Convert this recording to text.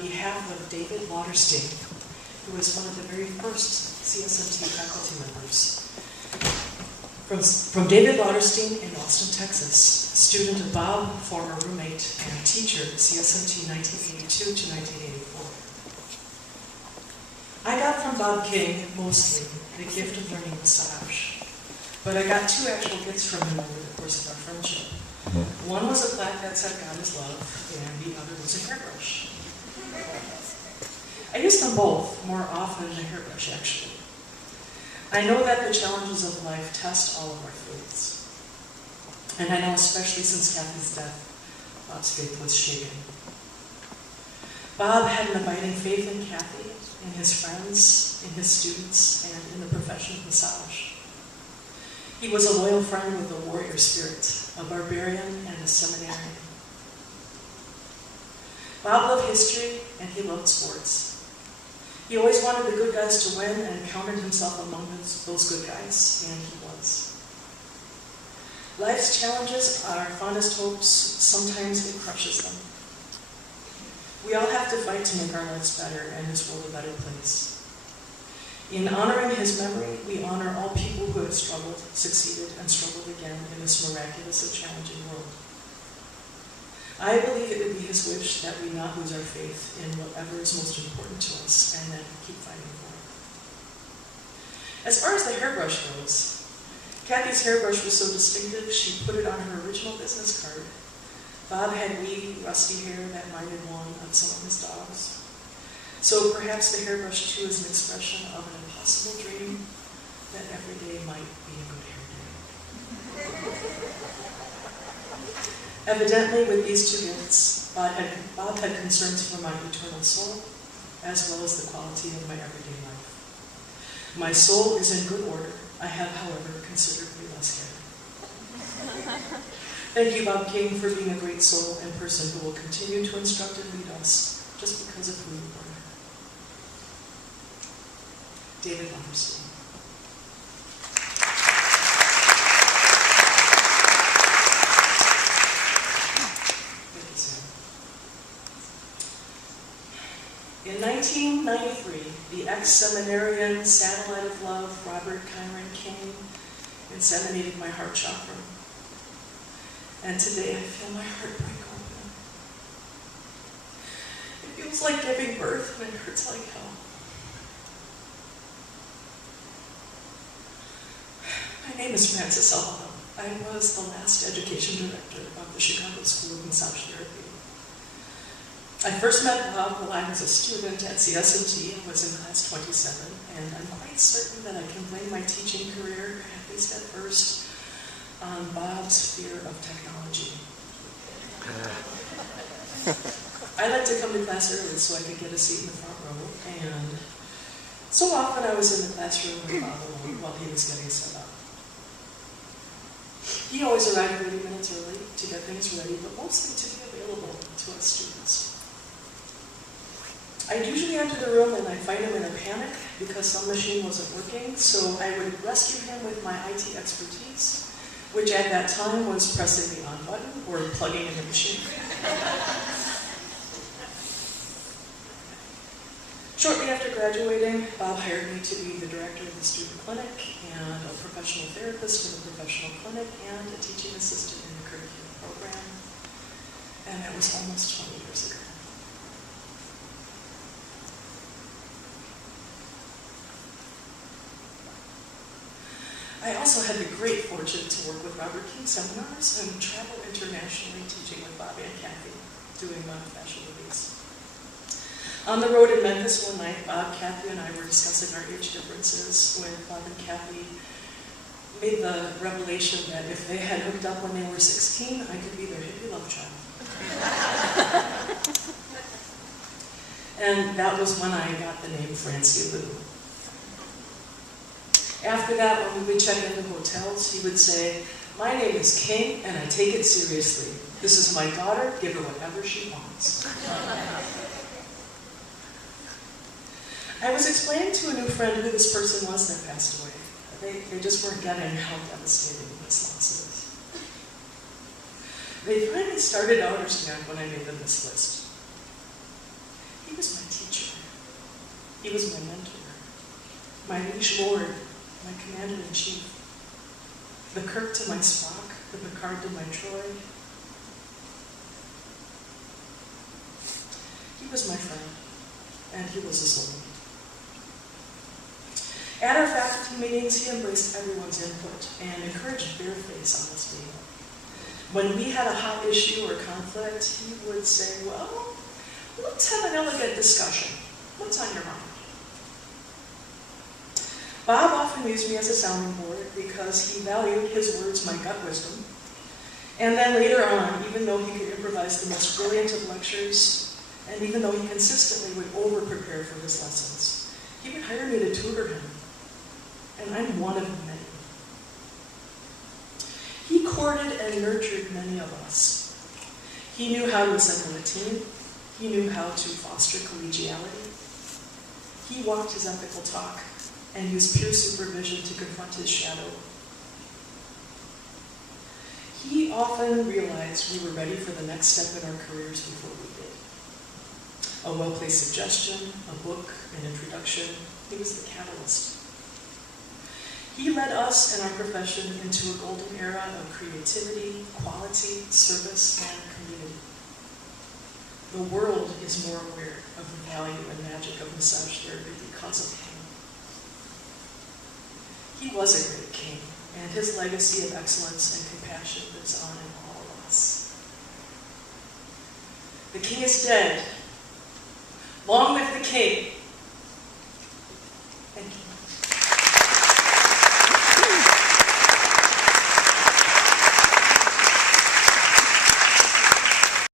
behalf of David Waterstein, who was one of the very first CSMT faculty members. From David Waterstein in Austin, Texas, student of Bob, former roommate and teacher at CSMT 1982 to 1984. I got from Bob King, mostly, the gift of learning massage. But I got two actual gifts from him over the course of our friendship. One was a plaque that said God is love, and the other was a hairbrush. I use them both more often than a hairbrush, actually. I know that the challenges of life test all of our faiths. And I know especially since Kathy's death, Bob's faith was shaken. Bob had an abiding faith in Kathy, in his friends, in his students, and in the profession of massage. He was a loyal friend with a warrior spirit, a barbarian and a seminarian. Bob loved history and he loved sports. He always wanted the good guys to win and counted himself among those good guys, and he was. Life's challenges are our fondest hopes. Sometimes it crushes them. We all have to fight to make our lives better and this world a better place. In honoring his memory, we honor all people who have struggled, succeeded, and struggled again in this miraculous and challenging world. I believe it would be his wish that we not lose our faith in whatever is most important to us and that we keep fighting for it. As far as the hairbrush goes, Kathy's hairbrush was so distinctive she put it on her original business card. Bob had wee, rusty hair that reminded one of some of his dogs. So perhaps the hairbrush too is an expression of an impossible dream that every day might be a good hair day. Evidently, with these two gifts, Bob had concerns for my eternal soul, as well as the quality of my everyday life. My soul is in good order. I have, however, considerably less hair. Thank you, Bob King, for being a great soul and person who will continue to instruct and lead us just because of who you are. David Waterstein. In 1993, the ex-seminarian satellite of love, Robert Kyron King, inseminated my heart chakra. And today I feel my heart break open. It feels like giving birth and it hurts like hell. My name is Frances Alvaro. I was the last education director of the Chicago School of Massage Therapy. I first met Bob while I was a student at CSMT and was in class 27, and I'm quite certain that I can blame my teaching career, at least at first, on Bob's fear of technology. I like to come to class early so I could get a seat in the front row, and so often I was in the classroom with Bob alone while he was getting set up. He always arrived 30 minutes early to get things ready, but mostly to be available to us students. I'd usually enter the room and I'd find him in a panic because some machine wasn't working, so I would rescue him with my IT expertise, which at that time was pressing the on button or plugging in the machine. Shortly after graduating, Bob hired me to be the director of the student clinic and a professional therapist in the professional clinic and a teaching assistant in the curriculum program. And that was almost 20 years ago. I also had the great fortune to work with Robert King seminars and travel internationally teaching with Bob and Kathy, doing fashion release. On the road in Memphis one night, Bob, Kathy, and I were discussing our age differences when Bob and Kathy made the revelation that if they had hooked up when they were 16, I could be their hippie love child. And that was when I got the name Francie Lou. After that, when we would check into hotels, he would say, "My name is King, and I take it seriously. This is my daughter, give her whatever she wants." I was explaining to a new friend who this person was that passed away. They just weren't getting how devastating this loss is. They finally started to understand when I made them this list. He was my teacher. He was my mentor, my liege lord, my commander-in-chief, the Kirk to my Spock, the Picard to my Troy. He was my friend, and he was a soulmate. At our faculty meetings, he embraced everyone's input and encouraged bare-face honesty. When we had a hot issue or conflict, he would say, well, let's have an elegant discussion. What's on your mind? Bob often used me as a sounding board because he valued his words my gut wisdom. And then later on, even though he could improvise the most brilliant of lectures, and even though he consistently would over-prepare for his lessons, he would hire me to tutor him. And I'm one of many. He courted and nurtured many of us. He knew how to assemble a team. He knew how to foster collegiality. He walked his ethical talk and used peer supervision to confront his shadow. He often realized we were ready for the next step in our careers before we did. A well-placed suggestion, a book, an introduction, he was the catalyst. He led us and our profession into a golden era of creativity, quality, service, and community. The world is more aware of the value and magic of massage therapy because of him. He was a great king, and his legacy of excellence and compassion lives on in all of us. The king is dead. Long live the king.